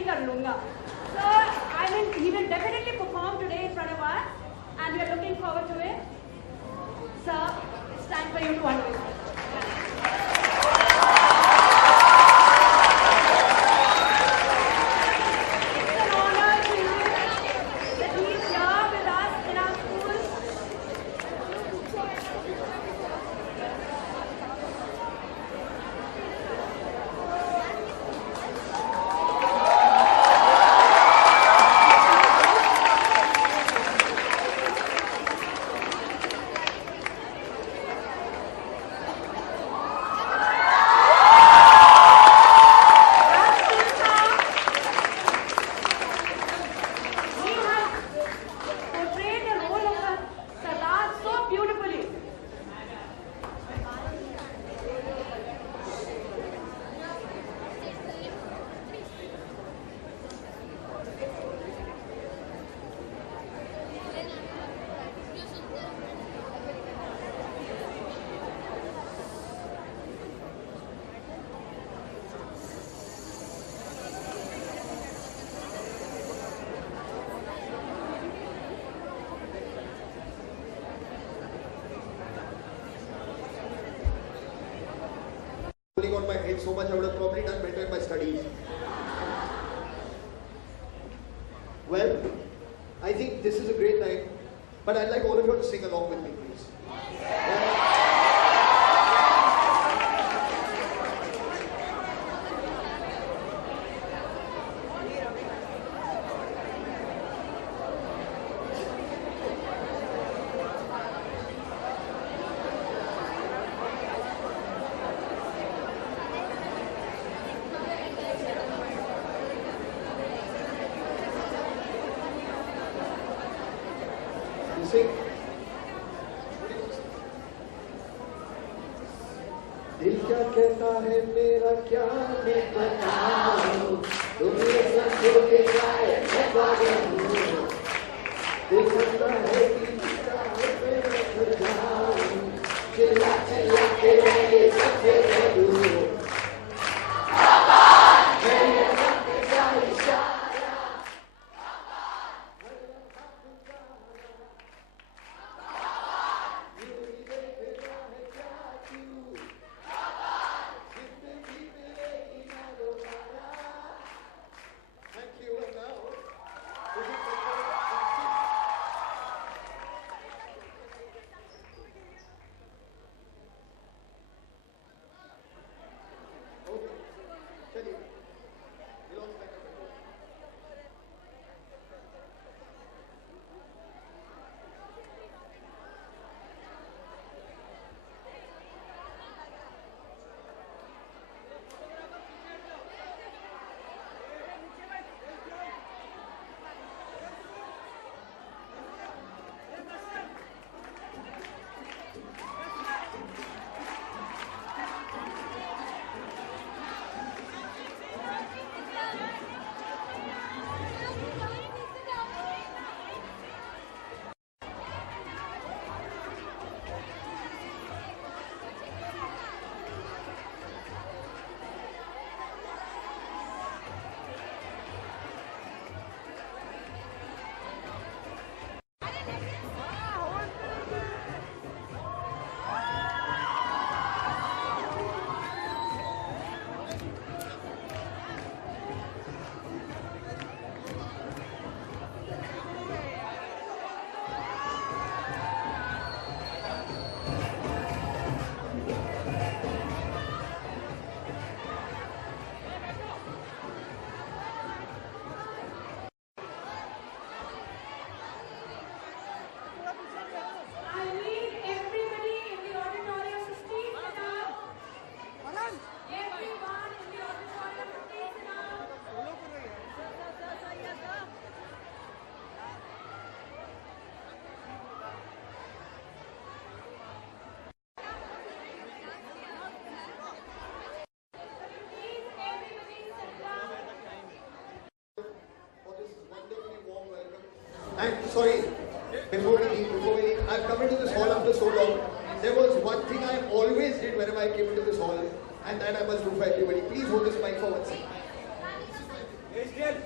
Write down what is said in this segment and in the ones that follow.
नहीं कर लूँगा. So I mean, he will definitely perform today in front of us, and we are looking forward to it. Sir, it's time for you to unveil. On my head so much, I would have probably done better in my studies. Well, I think this is a great time, but I'd like all of you to sing along with me, please. दिल क्या कहता है मेरा क्या मैं बताऊं, तुम्हें समझो के जाए मैं पागल हूँ, दिल कहता है कि मैं मर जाऊं, चिल्ला चिल्ला के मैं सबसे करूं, मैंने सबका इशारा, And sorry, before we leave, I've come into this hall after so long. There was one thing I always did whenever I came into this hall, and that I must do for everybody. Please hold this mic for 1 second.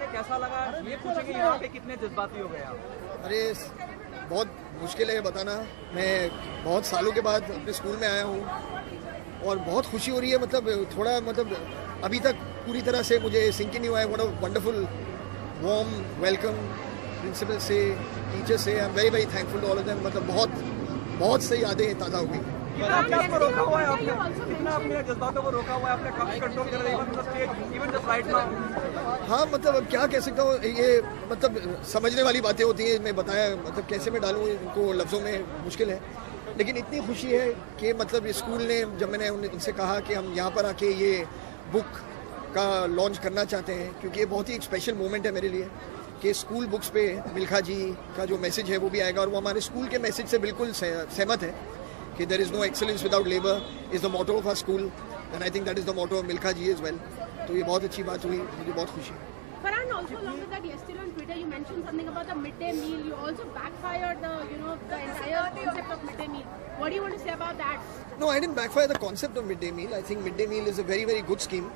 के कैसा लगा ये पूछेंगे, यहाँ पे कितने जज्बाती हो गए आप? अरे बहुत मुश्किल है बताना। मैं बहुत सालों के बाद अपने स्कूल में आया हूँ और बहुत खुशी हो रही है। मतलब थोड़ा मतलब अभी तक पूरी तरह से मुझे सिंक ही नहीं हुआ है। What a wonderful warm welcome principal से, टीचर से। I am very very thankful to all of them. मतलब बहुत सही यादें ताज़ा हो गई। आपको रोका हुआ है आपने, कितना अपने जज्बातों को रोका हुआ है आपने, काफी कंट्रोल कर रहे हैं इवन जस्ट राइट नाउ? हाँ मतलब अब क्या कह सकता हूँ, ये मतलब समझने वाली बातें होती हैं। मैं बताया मतलब कैसे मैं डालूँ इनको लफ्ज़ों में, मुश्किल है। लेकिन इतनी खुशी है कि मतलब स्कूल ने, जब मैंने उनसे कहा कि हम यहाँ पर आके ये बुक का लॉन्च करना चाहते हैं, क्योंकि ये बहुत ही एक स्पेशल मोमेंट है मेरे लिए कि स्कूल बुक्स पे मिल्खा जी का जो मैसेज है वो भी आएगा और वो हमारे स्कूल के मैसेज से बिल्कुल सहमत है कि there is no excellence without labour is the motto of our school, and I think that is the motto of Milkha ji as well. तो ये बहुत अच्छी बात हुई, मुझे बहुत खुशी है। Farhan, also along with that, yesterday on Twitter you mentioned something about the midday meal. You also backfired the entire concept of midday meal. What do you want to say about that? No, I didn't backfire the concept of midday meal. I think midday meal is a very, very good scheme.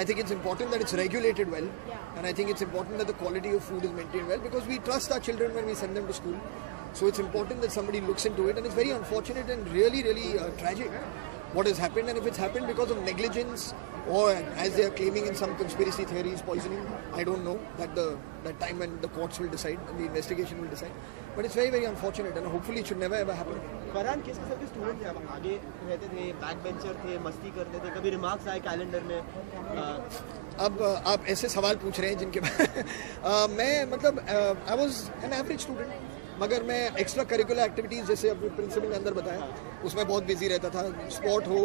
I think it's important that it's regulated well. And I think it's important that the quality of food is maintained well, because we trust our children when we send them to school. So it's important that somebody looks into it, and it's very unfortunate and really, really tragic what has happened. And if it's happened because of negligence or, as they are claiming in some conspiracy theories, poisoning, I don't know. That time when the courts will decide and the investigation will decide. But it's very, very unfortunate, and hopefully it should never ever happen. Farhan, किस किस्म के student थे आप? आगे रहते थे, back bencher थे, मस्ती करते थे, कभी रिमार्क्स आए कैलेंडर में? अब आप ऐसे सवाल पूछ रहे हैं जिनके मैं मतलब I was an average student, मगर मैं एक्स्ट्रा करिकुलर एक्टिविटीज़ जैसे अपने प्रिंसिपल ने अंदर बताया उसमें बहुत बिजी रहता था। स्पोर्ट हो,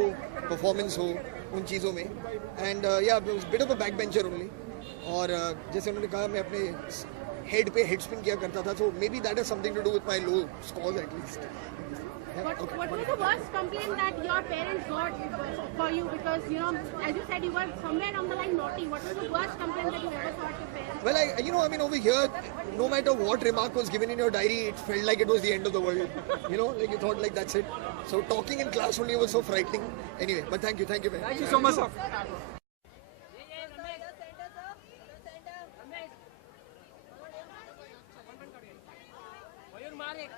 परफॉर्मेंस हो, उन चीज़ों में। एंड या bit of a back bencher only. और जैसे उन्होंने कहा, मैं अपने हेड पे हेड स्पिन किया करता था, so maybe that has something to do with my low scores at least. What was the worst complaint that your parents got for you? Because as you said, you were somewhere along the line naughty. What was the worst complaint that you ever thought your parents? Well, I mean over here, no matter what remark was given in your diary, it felt like it was the end of the world. Like you thought like that's it. So talking in class only was so frightening. Anyway, but thank you very much. Thank you so much, sir. मयूर मार एक